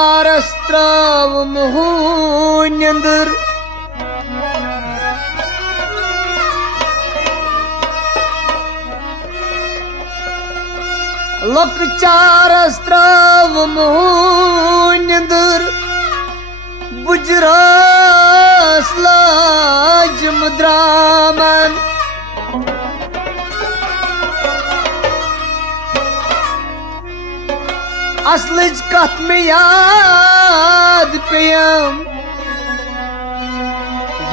लकचारस्त्राव मुहुन्यंदर लकचारस्त्राव मुहुन्यंदर बुजरास लाजम द्रामन असलज कथ में याद पेयम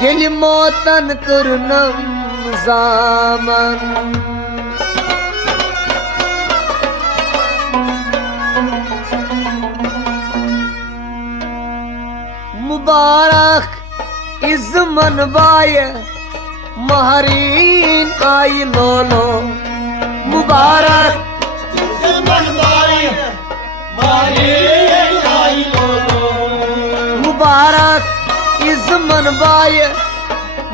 येलि मोतन करनम जामन मुबारक इज़मन बाय महरीन आई लोलो मुबारक इज़मन बाय मुबारक इज़मन बाय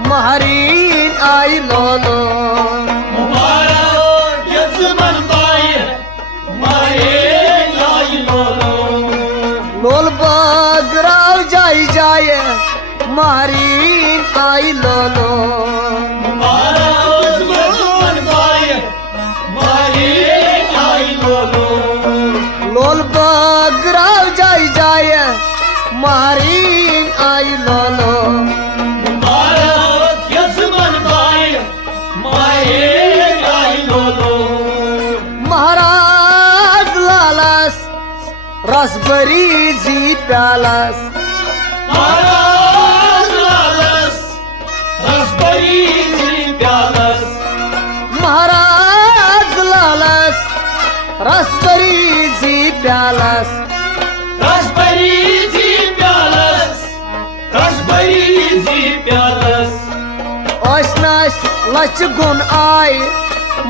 महरीन आई लोलो मुबारक इज़मन बाय महरीन आई लोलो लोल बगराव जाई जाए महरीन आई लोलो मुबारक इज़मन बाय महरीन आई लोलो लोल बगराव जाई जाए महरीन आई लोलो मुबारक इज़मन बाय महरीन आई लोलो महाराज लालस रसबरी जी प्यालस महाराज लालस रसबरी जी प्यालस महाराज लालस रसबरी जी प्यालस रसबरी जी प्यालस रसबरी जी प्यालस ओसनस लच गुन आई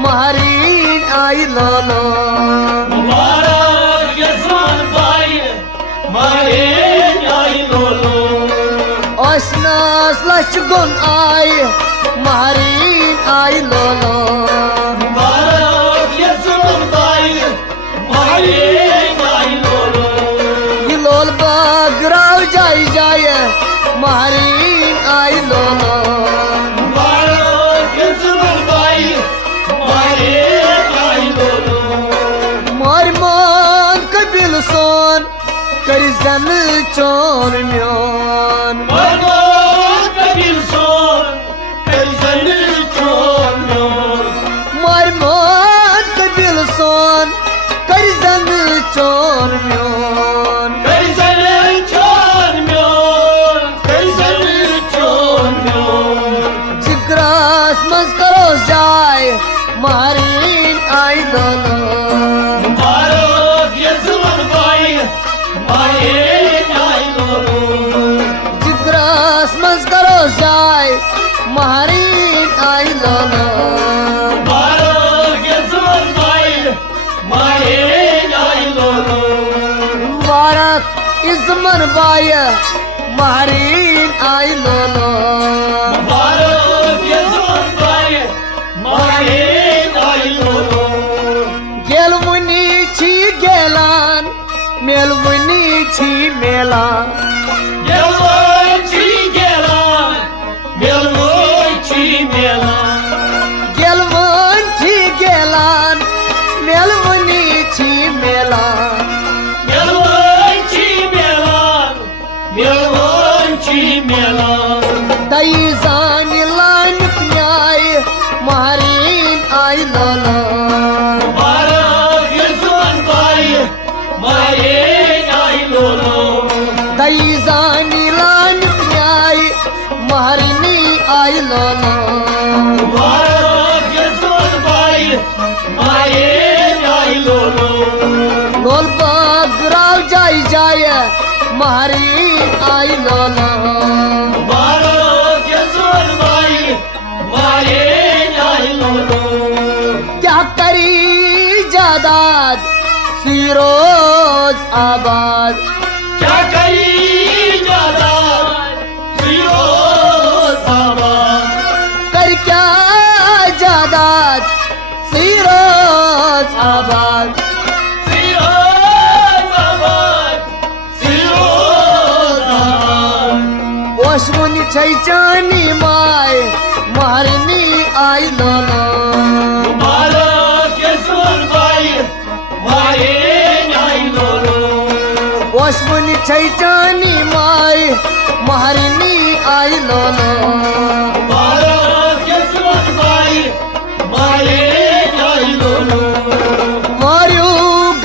महरीन आई लोलो मुबारक इज़मन बाय महरीन आई लोलो ओसनस लच गुन आई महरीन आई लोलो मुबारक इज़मन बाय महरीन आई लोलो ये लोल बगराव जाई जाए महरीन आई लोलो मुबारक इज़मन बाय महरीन आई लोलो मार मान कबिल सोन कर जन चोन म्योन भगवान कबीर सोन करजन चोन मार मान कबिल सोन कर जन चोन म्योन करजन चोन करजन चोन जिग्रास मज करो जाए महरीन आई लोलो मुबारक इज़मन बाय महरीन आई लोलो जिग्रास मज करो जाए महरीन आई लोलो मुबारक इज़मन बाय महरीन आई लोलो मुबारक इज़मन बाय महरीन आई लोलो मुबारक इज़मन बाय महरीन आई लोलो गेल मुनी छी गेलान मेल मुनी छी मेला Yalvarçı gelen, yalvarçı gelen, गेल मुनी गेलान मेल मुनी छी मेला yalvarçı मेलान दई जानी लानिक न्याय महारीन आई लोलो मुबारक यजमान भाई माये आई लोलो दई जानी लानिक न्याय महारीनी आई लोलो मुबारक यजमान भाई माये आई लोलो लोल बगराव जाय जाय महारीन आई लोलो मुबारक यजमान भाई माये आई लोलो क्या करी जादाद सिरोज आबाद क्या करी ज्यादा फिरोजाबाद कर क्या जादाद सिरोज आबाद फिरोजाबाद फिरोजाबाद ओशमुनि छैचानी माय मारनी आई लोलो मुबारक यजमान भाई माये आई लोलो ओशमुनि छैचानी माय मारनी आई लोलो मुबारक यजमान भाई माये आई लोलो मारू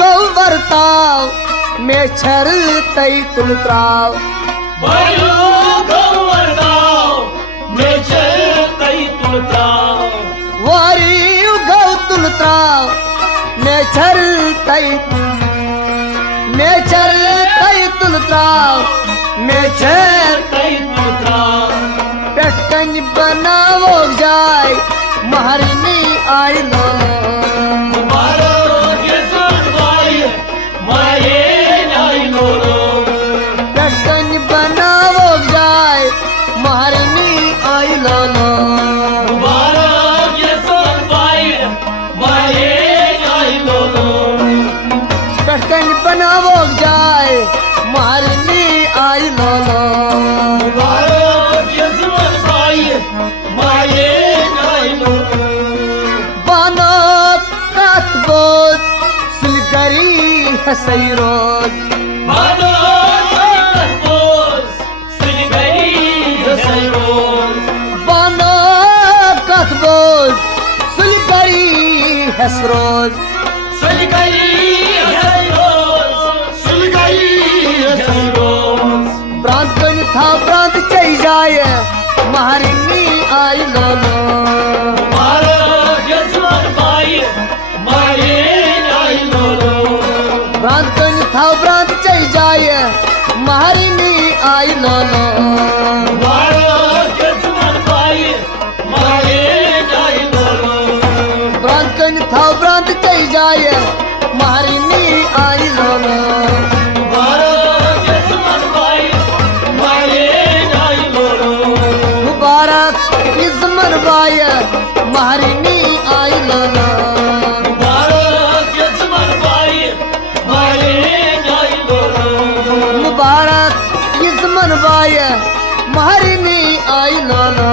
गौवरताव में छर तई तुलत्राव बायो गवर्दाव में चल कई तुलताव वारी गौ तुलत्राव में छर तई तुलत्राव में छर कई तुलताव पेटकन बनावो जाय महारनी आई लोलो मुबारक यजमान भाई माये आई लोलो पेटकन बनावो जाय महारनी आई लोलो मुबारक यजमान भाई माये आई लोलो पेटकन बनावो जाय महारनी आई लोलो मुबारक यजमान भाई माये आई लोलो बानत कातबोज सुलगरी हसई रोज मानो बोस सिलगरी सैरोज बानत कातबोज सुलगरी हस रोज सिलगरी सैरोज सिलगरी सैरोज प्रांत कन था प्रांत चई जाय महारनी आई लोलो मुबारक यजमान भाई माये आई लोलो प्रांत कन था प्रांत चई जाय महारनी आई लोलो मुबारक यजमान भाई माये आई लोलो प्रांत कन था प्रांत चई जाय महारनी आई लोलो मुबारक यजमान भाई माये आई लोलो मुबारक इज़मन बाय महारनी आई लोलो मुबारक यजमान भाई माये आई लोलो मुबारक इज़मन बाय महारनी आई लोलो